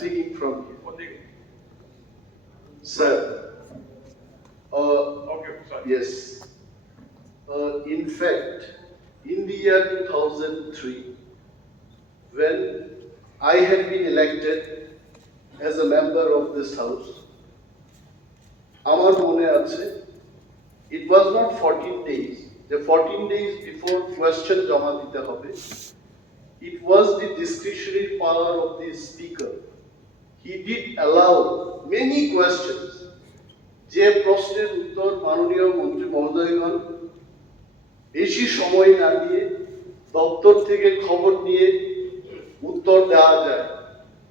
speaking from here. Sir. Okay, sorry. Yes. In fact, in the year 2003, when I had been elected as a member of this house, আমার মনে আছে, it was not 14 days. The 14 days before question জমা দিতে হবে, it was the discretionary power of the speaker. He did allow many questions. যে প্রশ্নের উত্তর মাননীয় মন্ত্রী মহোদয়গণ বেশি সময় না দিয়ে দপ্তর থেকে খবর নিয়ে উত্তর দেওয়া যায়,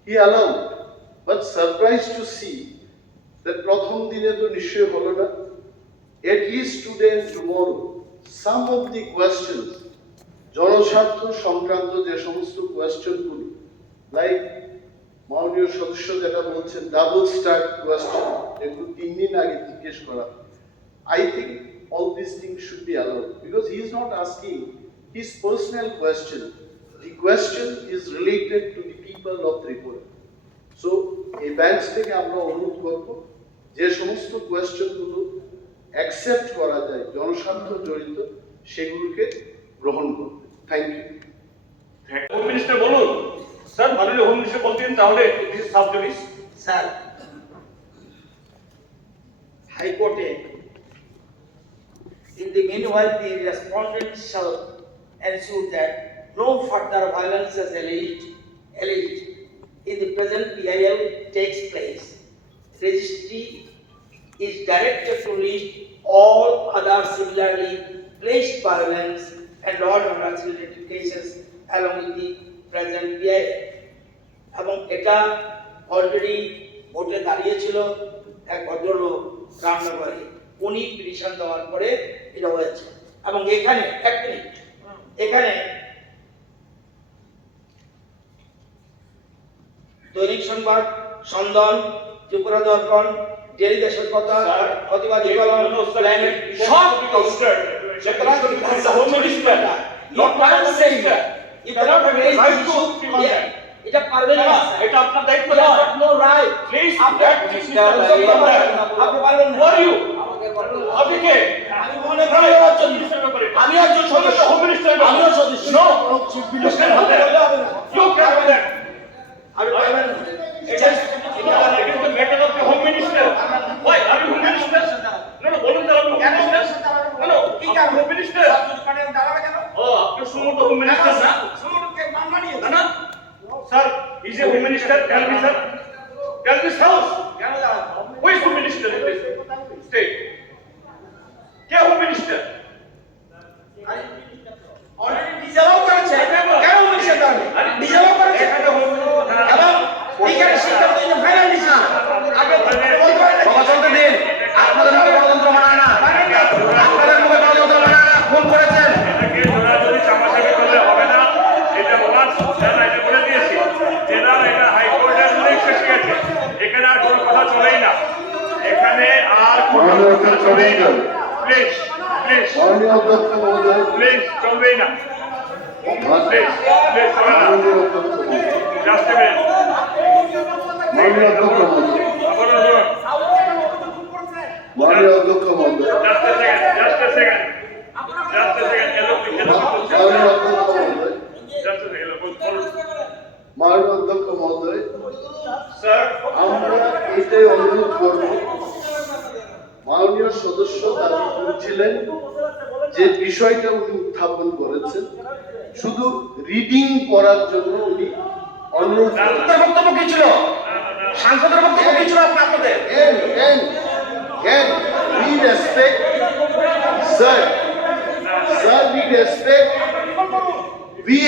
he allowed, but surprised to see that প্রথম দিনে তো নিশ্চয় হলো না, at least today and tomorrow some of the questions জনস্বার্থ সংক্রান্ত যে সমস্ত কোয়েশ্চেনগুলো, লাইক মাননীয় সদস্য যেটা বলছেন ডাবল স্টার কোয়েশ্চেন, এগুলো 3 দিন আগে জিজ্ঞেস করা, I think all these things should be allowed because he is not asking his personal question. The question is related to the people of Tripura. So, এই বেঞ্চ থেকে আমরা অনুরোধ করব যে সমস্ত কোয়েশ্চেনগুলো অ্যাকসেপ্ট করা যায় জনস্বার্থ জড়িত সেগুলোকে গ্রহণ করবে। Thank you. হোম মিনিস্টার বলুন। স্যার মাননীয় হোম মিনিস্টার বলতেন তাহলে দিস সাবজুডিস। স্যার, হাইকোর্টে in the meanwhile the respondent shall ensure that no further violence as alleged in the present PIL takes place. Registry is directed to list all other similarly placed violence and law and order related cases along with the present PIL. এবং এটা already ভোটে দাঁড়িয়েছিল এক ভদ্রলোক রামনগরে, উনি petition দেওয়ার পরে এটা হয়েছে। এবং এখানে এক মিনিট, এখানে দৈনিক সংবাদ, সন্ধান, ত্রিপুরা দর্পণ, ডেলি দেশের কথা, প্রতিবাদ সব এটা পারবেন না, এটা আপনার দায়িত্ব না। নো রাইট প্লিজ আপনি পারবেন না। আপনি কে? আমি মনে করি আমি একজন সদস্য, হোম মিনিস্টার আমিও সদস্য। নো চিফ মিনিস্টার হতে বললে হবে না। You can do that. আমি পারবেন না। It is the matter of the home minister. Why are you home minister? No, বলুন তো আপনি home minister. No, কি কারণ home minister? মানে দাঁড়াবে কেন? আপনি সুমন্ত home minister না? সুমনকে মানমানিয়ে না sir, is a home minister? Tell me sir. Tell this house. কেন দাঁড়াবে? Who is home minister in this state? কে home minister? অলরেডি ডিজালও করেছে। কেন মিশে দাঁড়াবে? ডিজালও করেছে। এবং এখানে সিদ্ধান্ত নিয়ে ফাইনাল ডিসিশন। আগে গণতন্ত্র দিন, আপনাদের মুখে গণতন্ত্র মানায় না, আপনাদের মুখে গণতন্ত্র মানায় না, খুন করেছেন। এটাকে জোরাজোরি চাপাচাপি করলে হবে না, এটা বলার না, এটা বলে দিয়েছি। এটা হাইকোর্টের অনেক শেষ গেছে, এখানে আর কোনো কথা চলেই না, এখানে আর কোনো কথা চলেই না। প্লিজ প্লিজ প্লিজ চলবেই না, প্লিজ প্লিজ চলে না। জাস্ট এ মিনিট, মাননীয় অধ্যক্ষ মহোদয়, just a second, just a second, মাননীয় অধ্যক্ষ মহোদয়, sir, আমরা এটাই অনুরোধ করব, মাননীয় সদস্য দাবি করেছিলেন যে বিষয়টা উনি উত্থাপন করেছেন, শুধু রিডিং করার জন্য উনি অনুরোধ আপনার বক্তব্য কি ছিল? সাংসদের বক্তব্য কি ছিল আপনাদের? and we respect, sir, we respect, we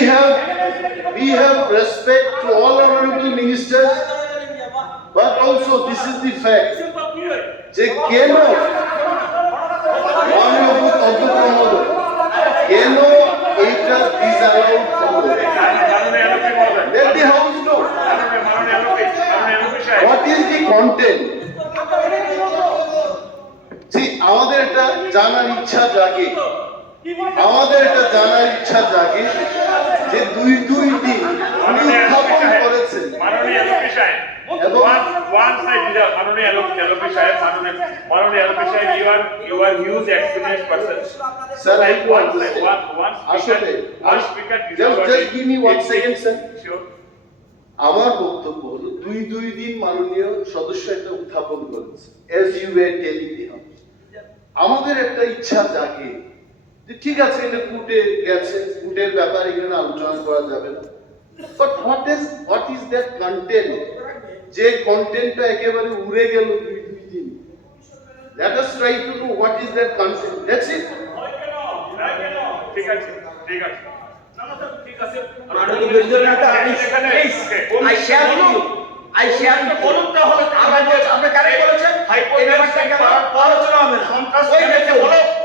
have respect to all honorable ministers, but also this is the fact যে কেন মাননীয় অধ্যক্ষ মহোদয় কেন এইটা ডিসঅ্যালাউড করলো, let the house know what is the content. See, আমাদের এটা জানার ইচ্ছা জাগে, যে দুই দিন উনি উত্থাপন করেছেন করেছেন মাননীয় এলপি সাহেব, one side leader, মাননীয় এলপি সাহেব, মাননীয় এলপি সাহেব, you are huge experienced person. Sir, I do One আসলে speaker just give me 1 second, sir. Sure. আমার বক্তব্য হলো দুই দিন মাননীয় সদস্য একটা উত্থাপন করেছে, as you were telling me. আমাদের একটা ইচ্ছা জাগে যে ঠিক আছে এটা কোর্টে গেছে, কোর্টের ব্যাপার এখানে আলোচনা করা যাবে না, but what is that content, যে কন্টেন্টটা একেবারে উড়ে গেল দুই দিন। Let us try to know what is that content. That's it. ঠিক আছে, ঠিক আছে। মাননীয় বিরোধী নেতা, I share with you. বলুনটা হলো আপনি কারেক্ট বলেছেন, এই ব্যাপারটা কেন আলোচনা হবে না। ওই দেখে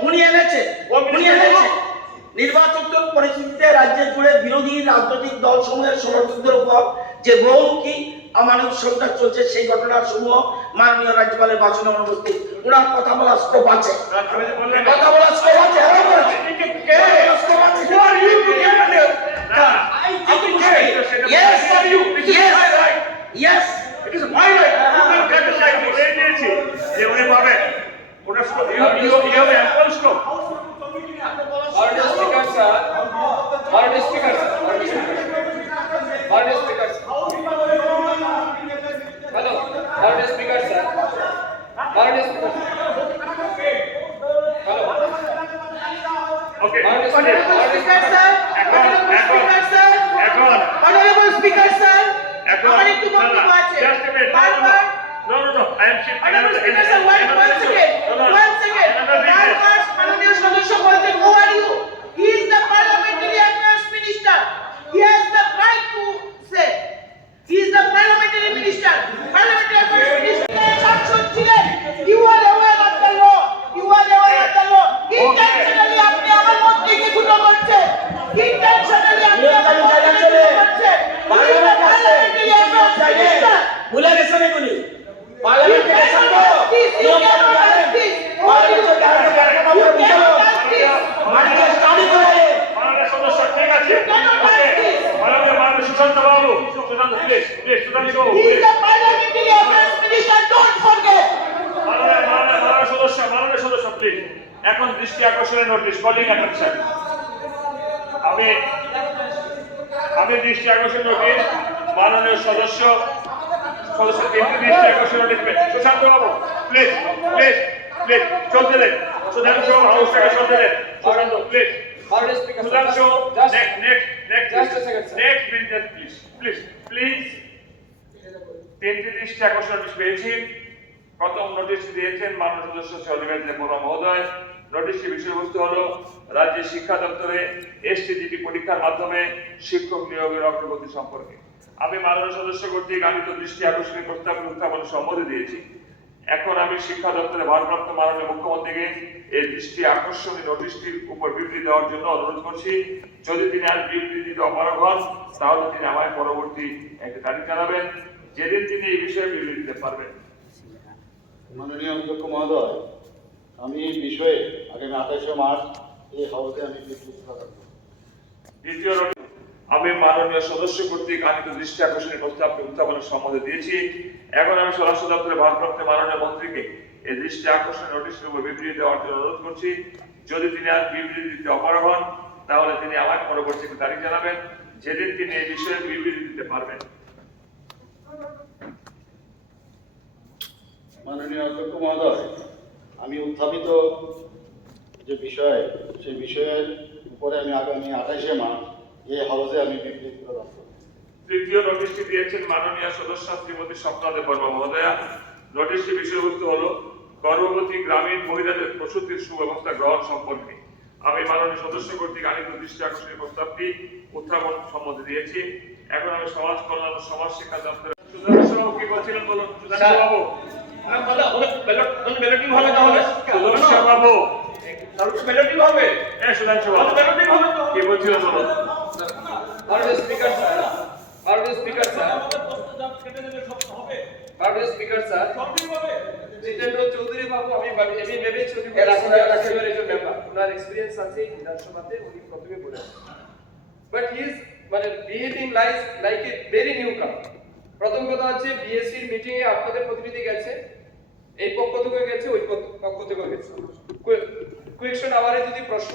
উনি এনেছে নির্বাচিত পরিস্থিতিতে রাজ্য জুড়ে বিরোধী রাজনৈতিক দল সমূহের সমর্থকদের উপর যে বহুমুখী অমানবিক সংঘাত চলছে, সেই ঘটনার সমূহ মাননীয় রাজ্যপালের ভাষণে অনুপস্থিত। ওনার কথা বলার স্কোপ আছে, কথা বলার স্কোপ আছে। Yes, yes, It is my right. You can get a right. বলে দিয়েছি যে উনি পাবে। ওটা you have ample scope. Honorable Speaker, sir. Honorable Speaker, sir. Honorable Speaker, sir. Hello. Honorable Speaker, sir. Honorable Speaker, sir. Hello. Okay. Honorable Speaker, sir. Honorable Speaker, sir. আমার একটু বক্তব্য আছে। Just a minute. বারবার No. I am shifting. Honorable Speaker, sir, one second. বারবার মাননীয় সদস্য বলছেন, who are you? He is the parliamentary affairs minister. He has the right to say. He is the parliamentary minister. Parliamentary affairs minister. শাসক ছিলেন। You are aware of the law. You are aware of the law. Intentionally আপনি আমার মন্ত্রীকে গুলো করছেন। Intentionally আপনি আমার মন্ত্রীকে গুলো করছেন। Parliamentary affairs minister. ভুলে গেছেন এগুলি পার্লামেন্টে মাননীয় সদস্য ঠিক আছে। মাননীয় সুশান্ত বাবু, Sushant please Sushant Babu He is the parliamentary affairs minister. Don't forget. মাননীয় সদস্য প্লিজ। এখন দৃষ্টি আকর্ষণের নোটিশ, কলিং অ্যাটেনশন। আমি দৃষ্টি আকর্ষণ নোটিশ মাননীয় সদস্য দৃষ্টি আকর্ষণ নোটিশ। সুশান্ত বাবু প্লিজ চলতে দেন। সুধাংশু হাউসটাকে চলতে দেন। Sushanta please. Honorable Speaker, sir. Sudhanshu Just a second, sir. Next please. তিনটি দৃষ্টি আকর্ষণ নোটিশ পেয়েছি। প্রথম নোটিশ দিয়েছেন মাননীয় সদস্য চৌধুরী মহোদয়। নোটিশটির বিষয়বস্তু হলো রাজ্যের শিক্ষা দপ্তরে এসটিজিটি পরীক্ষার মাধ্যমে শিক্ষক নিয়োগের অগ্রগতি সম্পর্কে। আমি মাননীয় সদস্য কর্তৃক আনিত দৃষ্টি আকর্ষণের প্রস্তাবের উত্থাপনের সম্মতি দিয়েছি। এখন আমি শিক্ষা দপ্তরে ভারপ্রাপ্ত মাননীয় মুখ্যমন্ত্রীকে এই দৃষ্টি আকর্ষণী নোটিশটির উপর বিবৃতি দেওয়ার জন্য অনুরোধ করছি। যদি তিনি আর বিবৃতি দিতে অপারগ হন, তাহলে তিনি আমায় পরবর্তী একটা তারিখ জানাবেন, যেদিন তিনি এই বিষয়ে বিবৃতি দিতে পারবেন। মাননীয় অধ্যক্ষ মহোদয়, আমি এই বিষয়ে আগামী 28 মার্চ এই হাউসে আমি বিবৃতি প্রদান করব। দ্বিতীয় নোটিশ, আমি মাননীয় সদস্য কর্তৃক আনিত দৃষ্টি আকর্ষণের প্রস্তাবকে উত্থাপনের সম্মতি দিয়েছি। এখন আমি স্বরাষ্ট্র দপ্তরের ভারপ্রাপ্ত মাননীয় মন্ত্রীকে এই দৃষ্টি আকর্ষণের নোটিশের উপর বিবৃতি দেওয়ার জন্য অনুরোধ করছি। যদি তিনি আর বিবৃতি দিতে অপারগ হন, তাহলে তিনি আমায় পরবর্তী তারিখ জানাবেন, যেদিন তিনি এই বিষয়ে বিবৃতি দিতে পারবেন। মাননীয় অধ্যক্ষ মহোদয়, আমি উত্থাপিত যে বিষয়, সেই বিষয়ের উপরে আমি আগামী 28 মার্চ এই হাউসে আমি বিবৃতি প্রদান করব। তৃতীয় নোটিশটি দিয়েছেন মাননীয় সদস্য শ্রীমতী স্বপ্নাদেব বর্মা মহোদয়া। নোটিশটির বিষয়বস্তু হলো গর্ভবতী গ্রামীণ মহিলাদের প্রসূতির সুব্যবস্থা গ্রহণ সম্পর্কে। আমি মাননীয় সদস্য কর্তৃক আনিত দৃষ্টি আকর্ষণের প্রস্তাবটি উত্থাপন সম্মতি দিয়েছি। এখন আমি সমাজ কল্যাণ ও সমাজ শিক্ষা দপ্তরের সুধাংশু বাবু কি বলছিলেন বলুন। সুধাংশু বাবু ব্যালটিং হবে তাহলে সুধাংশু বাবু ব্যালটিং হবে সুধাংশু বাবু কি বলছিলেন বলুন। Honorable Speaker, sir. Honorable Speaker, sir. Honorable Speaker, sir. Jitendra Chowdhury বাবু আমি ভেবেছি একজন মেম্বার, ওনার এক্সপিরিয়েন্স আছে বিধানসভাতে, উনি প্রথমে বলেছেন, but he is behaving like a very new come. প্রথম কথা হচ্ছে বিএসসির মিটিং এ আপনাদের প্রতিনিধি গেছে, এই পক্ষ থেকে গেছে, ওই পক্ষ থেকে গেছে। কোয়েকশন আওয়ারে যদি প্রশ্ন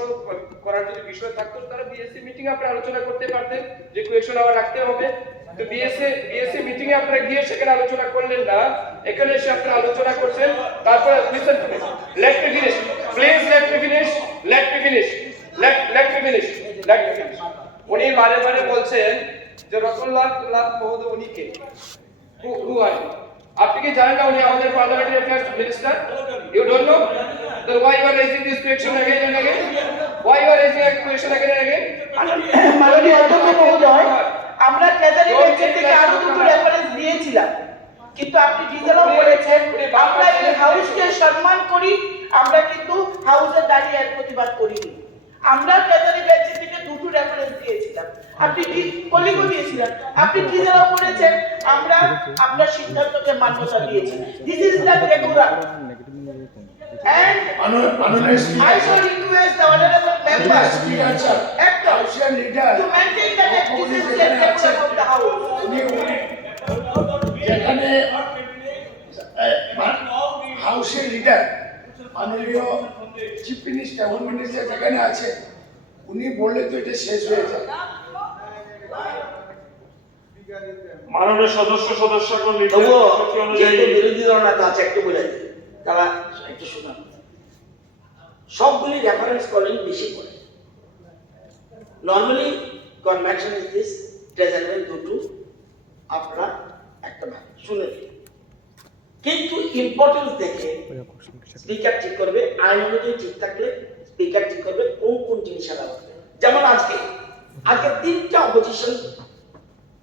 করার যদি বিষয় থাকতো তারা বিএসসি মিটিং এ আপনারা আলোচনা করতে পারতেন যে কোয়েকশন আওয়ার রাখতে হবে। তো বিএসসি মিটিং এ আপনারা গিয়ে সেখানে আলোচনা করলেন না, এখানে এসে আপনারা আলোচনা করছেন। তারপরে listen to me, let me finish please, let me finish, let me finish, let me finish, let me finish. উনি বারে বারে বলছেন যে রতনলাল মহোদয় উনি কে, হু আর আপনি কি জানেন না উনি আমাদের parliamentary affairs minister? You don't know? Then why you are raising this question again and again? Why you are raising a question again and again? মাননীয় অধ্যক্ষ মহোদয়, আমরা ট্রেজারি বেঞ্চের থেকে আরো দুটো রেফারেন্স দিয়েছিলাম, কিন্তু আপনি ডিজেলও বলেছেন আমরা এই হাউসকে সম্মান করি, আমরা কিন্তু হাউসে দাঁড়িয়ে এর প্রতিবাদ করিনি। আমরা ট্রেজারি বেঞ্চের থেকে দুটো রেফারেন্স দিয়েছিলাম, আপনি কলিগও দিয়েছিলেন, আপনি ডিজেলও বলেছেন আমরা আপনার সিদ্ধান্তকে মান্যতা দিয়েছি। This is the regular and I shall request the honorable members to maintain the decency and decorum of the house. যেখানে হাউসের লিডার মাননীয় চিফ মিনিস্টার, হোম মিনিস্টার যেখানে আছে, উনি বললে তো এটা শেষ হয়ে যায়। মাননীয় সদস্যগণ তবুও নির্দেশিত অনুযায়ী যেহেতু বিরোধী দল নেতা আছে একটু বলে দিই, তারা একটু শোনান। সবগুলি রেফারেন্স করেন বেশি করে। Normally convention is this, treasury দুটো আপনারা একটা ভাগ শুনে নিন, কিন্তু ইম্পর্টেন্স দেখে স্পিকার ঠিক করবে, আইন অনুযায়ী ঠিক থাকলে স্পিকার ঠিক করবে কোন কোন জিনিস অ্যালাউ করবে। যেমন আজকে 3টা অপোজিশন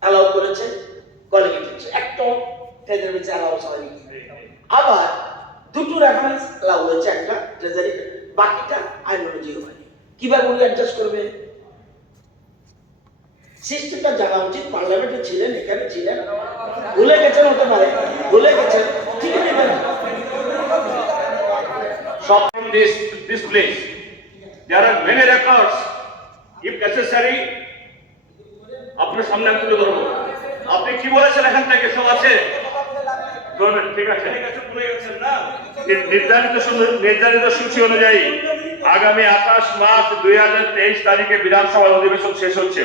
অ্যালাউ করেছে, কোয়ালিফিকেশন একটা ট্রেজারি বেঞ্চে অ্যালাউ হয়নি। আবার দুটো রেফারেন্স অ্যালাউ হয়েছে, একটা ট্রেজারি, বাকিটা আইন অনুযায়ী হয়নি। কিভাবে উনি অ্যাডজাস্ট করবে? সিস্টেমটা জানা উচিত। পার্লামেন্টে ছিলেন, এখানে ছিলেন, ভুলে গেছেন, হতে পারে ভুলে গেছেন, ঠিক আছে। from this place. There are many records. If necessary, আপনার সামনে আমি তুলে ধরবো। আপনি কি বলেছেন এখান থেকে সব আছে? বলবেন, ঠিক আছে। নির্ধারিত সূচি অনুযায়ী আগামী 28 মার্চ 2023 তারিখে বিধানসভার অধিবেশন শেষ হচ্ছে।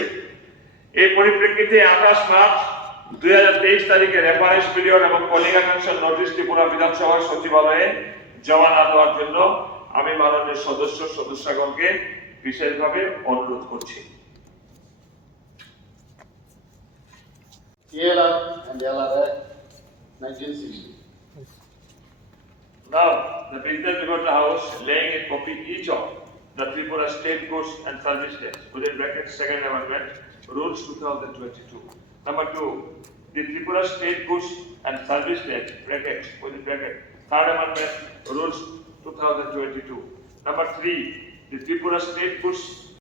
এই পরিপ্রেক্ষিতে 28 মার্চ 2023 তারিখে রেফারেন্স পিরিয়ড এবং কলিং অ্যাটেনশন নোটিশ ত্রিপুরা বিধানসভার সচিবালয়ে জমা না দেওয়ার জন্য আমি মাননীয় সদস্যগণকে বিশেষভাবে অনুরোধ করছি। TLR and LR 1960. Now, the business before the House laying a copy each of the Tripura State Goods and Service Tax within brackets Second Amendment Rules 2022. Number 2, the Tripura State Goods and Service Tax brackets within bracket Third Amendment Rules 2022. Number 3, the Tripura State Goods